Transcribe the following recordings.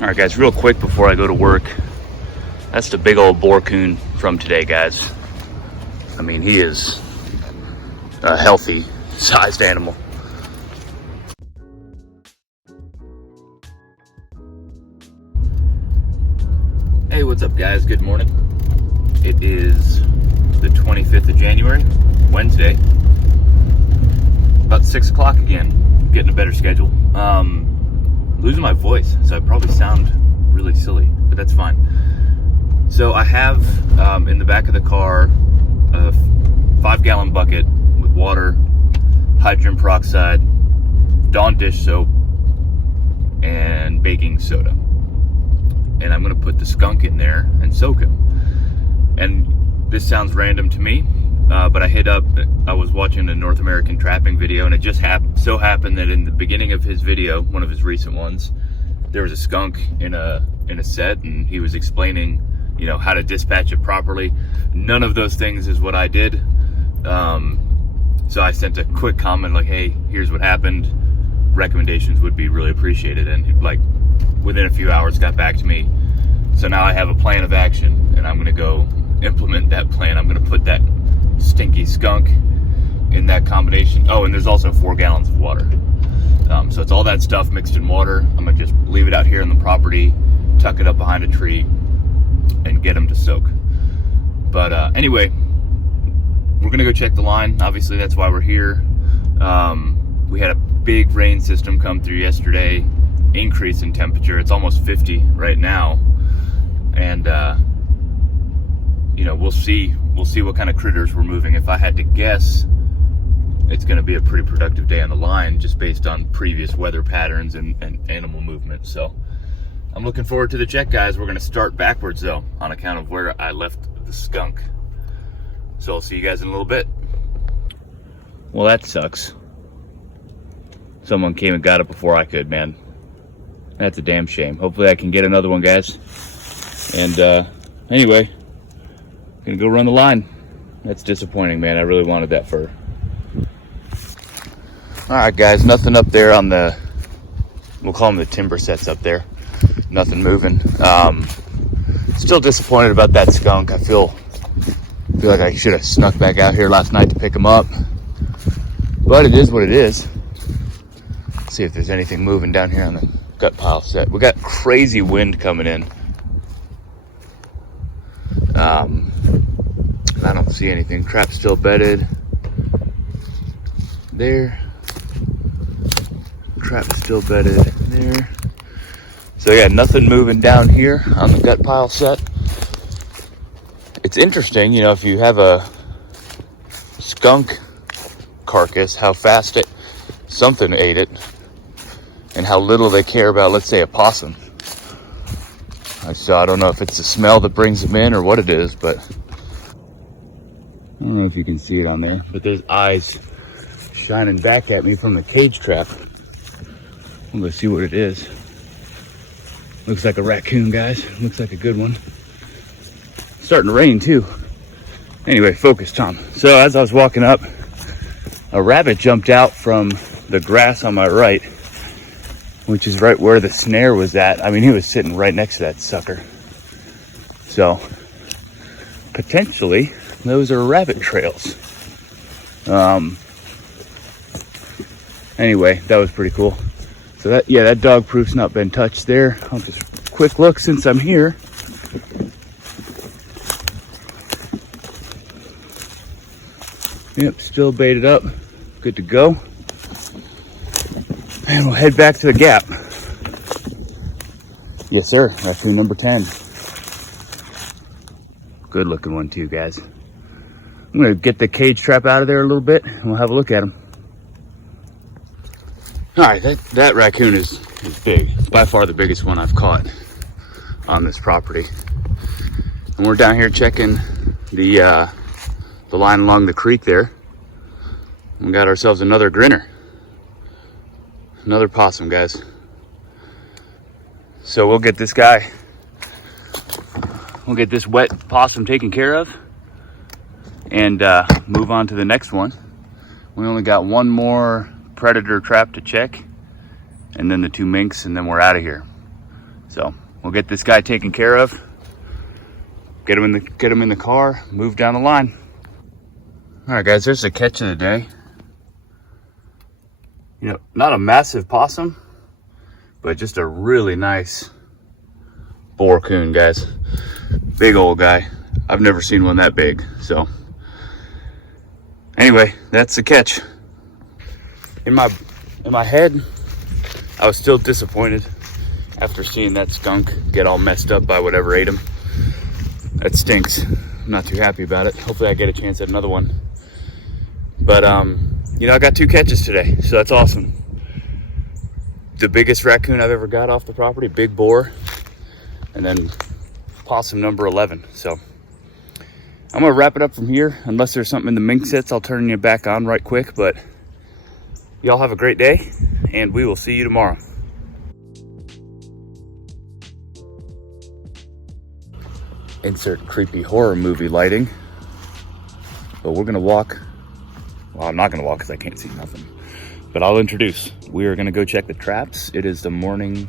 All right, guys, real quick before I go to work, that's the big old Raccoon from today, guys. I mean, he is a healthy sized animal. Hey, what's up, guys? Good morning. It is the 25th of January, Wednesday. About 6 o'clock again, getting a better schedule. Losing my voice, so I probably sound really silly, but that's fine. So I have in the back of the car a 5-gallon bucket with water, hydrogen peroxide, Dawn dish soap, and baking soda. And I'm gonna put the skunk in there and soak him. And this sounds random to me, but I was watching a North American trapping video, and it just so happened that in the beginning of his video, one of his recent ones, there was a skunk in a set, and he was explaining, you know, how to dispatch it properly. None of those things is what I did. So I sent a quick comment like, hey, here's what happened. Recommendations would be really appreciated. And like within a few hours got back to me. So now I have a plan of action, and I'm gonna go implement that plan. I'm gonna put that stinky skunk in that combination. Oh, and there's also 4 gallons of water. So it's all that stuff mixed in water. I'm gonna just leave it out here on the property, tuck it up behind a tree, and get them to soak. But anyway, we're gonna go check the line. Obviously, that's why we're here. We had a big rain system come through yesterday, increase in temperature. It's almost 50 right now. And you know, we'll see what kind of critters we're moving. If I had to guess, it's going to be a pretty productive day on the line, just based on previous weather patterns and animal movement. So I'm looking forward to the check, guys. We're going to start backwards though, on account of where I left the skunk. So I'll see you guys in a little bit. Well, that sucks. Someone came and got it before I could, man. That's a damn shame. Hopefully I can get another one, guys. And anyway, gonna go run the line. That's disappointing, man. I really wanted that fur. All right, guys, nothing up there on the, we'll call them the timber sets up there. Nothing moving. Still disappointed about that skunk. I feel like I should have snuck back out here last night to pick him up, but it is what it is. Let's see if there's anything moving down here on the gut pile set. We got crazy wind coming in. I don't see anything. Trap's still bedded there. Trap's still bedded there. So yeah, nothing moving down here on the gut pile set. It's interesting, you know, if you have a skunk carcass, how fast something ate it, and how little they care about, let's say, a possum. So I don't know if it's the smell that brings them in or what it is, but I don't know if you can see it on there, but there's eyes shining back at me from the cage trap. I'm gonna see what it is. Looks like a raccoon, guys. Looks like a good one. It's starting to rain too. Anyway, focus, Tom. So as I was walking up, a rabbit jumped out from the grass on my right, which is right where the snare was at. I mean, he was sitting right next to that sucker. So potentially those are rabbit trails. Anyway, that was pretty cool. So that dog proof's not been touched there. I'll just quick look since I'm here. Yep, still baited up, good to go. And we'll head back to the gap. Yes, sir, raccoon number 10. Good looking one too, guys. I'm gonna get the cage trap out of there a little bit and we'll have a look at him. All right, that raccoon is big. It's by far the biggest one I've caught on this property. And we're down here checking the line along the creek there. We got ourselves another grinner. Another possum, guys. So we'll get this guy, we'll get this wet possum taken care of and move on to the next one. We only got one more predator trap to check, and then the 2 minks, and then we're out of here. So we'll get this guy taken care of, get him in the car, move down the line. All right, guys, there's the catch of the day. You know, not a massive possum, but just a really nice boar coon, guys. Big old guy. I've never seen one that big. So anyway, that's the catch. In my head, I was still disappointed after seeing that skunk get all messed up by whatever ate him. That stinks. I'm not too happy about it. Hopefully I get a chance at another one. But you know, I got 2 catches today, so that's awesome. The biggest raccoon I've ever got off the property, big boar, and then possum number 11. So I'm gonna wrap it up from here. Unless there's something in the mink sets, I'll turn you back on right quick. But y'all have a great day, and we will see you tomorrow. Insert creepy horror movie lighting. But we're gonna walk. Well, I'm not gonna walk because I can't see nothing. But I'll introduce. We are gonna go check the traps. It is the morning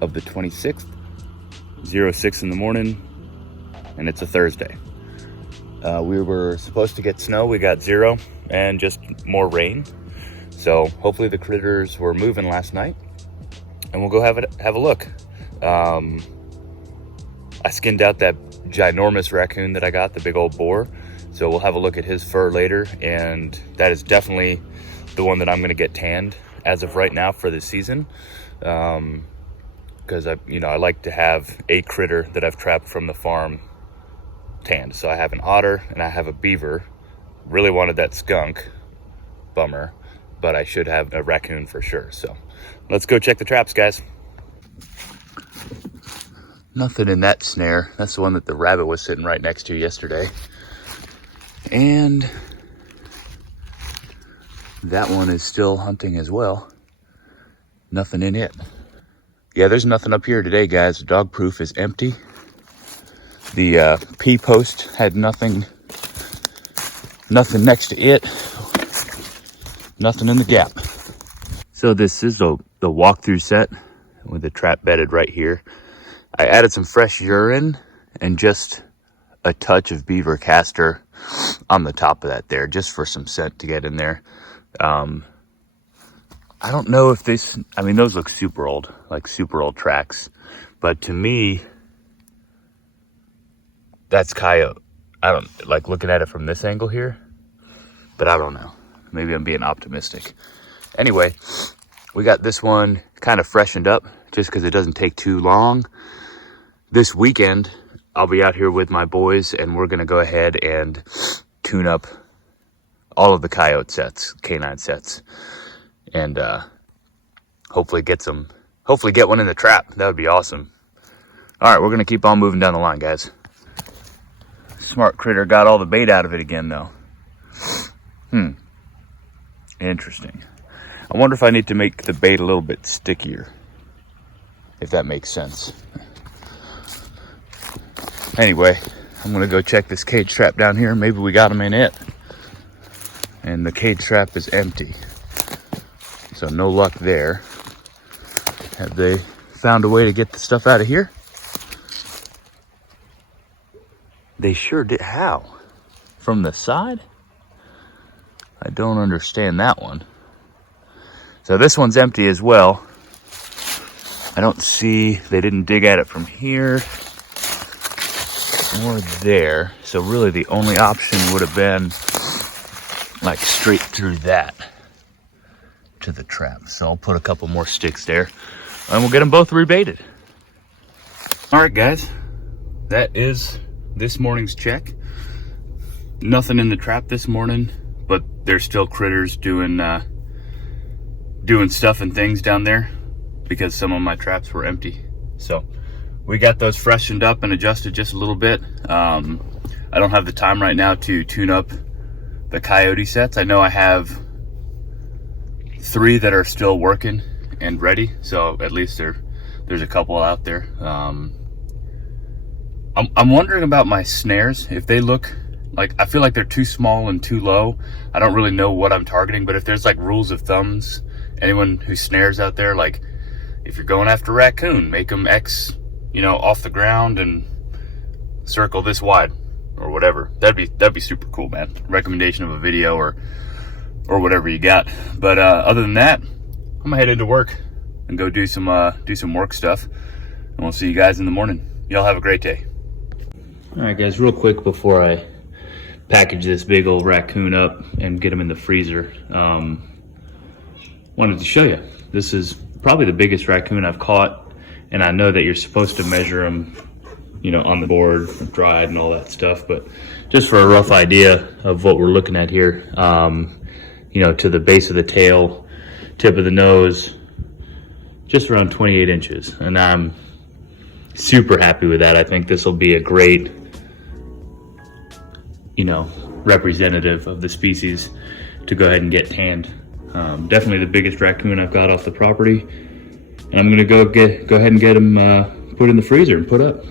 of the 26th, 06 in the morning, and it's a Thursday. We were supposed to get snow. We got 0 and just more rain. So hopefully the critters were moving last night, and we'll go have a look. I skinned out that ginormous raccoon that I got, the big old boar. So we'll have a look at his fur later, and that is definitely the one that I'm gonna get tanned as of right now for this season. Because I like to have a critter that I've trapped from the farm tanned. So I have an otter and I have a beaver. Really wanted that skunk, bummer, but I should have a raccoon for sure. So let's go check the traps, guys. Nothing in that snare. That's the one that the rabbit was sitting right next to yesterday. And that one is still hunting as well. Nothing in it. Yeah, there's nothing up here today, guys. The dog proof is empty. The P post had nothing next to it. Nothing in the gap. So this is the walkthrough set with the trap bedded right here. I added some fresh urine and just a touch of beaver castor on the top of that there, just for some scent to get in there. I don't know if those look super old, like super old tracks, but to me, that's coyote. I don't like looking at it from this angle here, but I don't know. Maybe I'm being optimistic. Anyway, we got this one kind of freshened up just because it doesn't take too long. This weekend, I'll be out here with my boys, and we're gonna go ahead and tune up all of the coyote sets, canine sets, and hopefully get one in the trap. That would be awesome. All right, we're gonna keep on moving down the line, guys. Smart critter got all the bait out of it again, though. Interesting. I wonder if I need to make the bait a little bit stickier, if that makes sense. Anyway, I'm gonna go check this cage trap down here. Maybe we got them in it. And the cage trap is empty. So no luck there. Have they found a way to get the stuff out of here? They sure did. How? From the side? I don't understand that one. So this one's empty as well. I don't see, they didn't dig at it from here or there. So really the only option would have been like straight through that to the trap. So I'll put a couple more sticks there and we'll get them both rebaited. All right, guys, that is this morning's check. Nothing in the trap this morning, but there's still critters doing stuff and things down there because some of my traps were empty. So we got those freshened up and adjusted just a little bit. I don't have the time right now to tune up the coyote sets. I know I have 3 that are still working and ready, so at least there's a couple out there. I'm wondering about my snares. If they look like, I feel like they're too small and too low. I don't really know what I'm targeting, but if there's like rules of thumbs, anyone who snares out there, like if you're going after raccoon, make them X, off the ground and circle this wide or whatever. That'd be super cool, man. Recommendation of a video or whatever you got. But other than that, I'm gonna head into work and go do some work stuff, and we'll see you guys in the morning. Y'all have a great day. All right, guys, real quick before I package this big old raccoon up and get him in the freezer, wanted to show you. This is probably the biggest raccoon I've caught, and I know that you're supposed to measure them, on the board, dried and all that stuff, but just for a rough idea of what we're looking at here, to the base of the tail, tip of the nose, just around 28 inches, and I'm super happy with that. I think this will be a great, representative of the species to go ahead and get tanned. Definitely the biggest raccoon I've got off the property, and I'm gonna go ahead and get him put in the freezer and put up.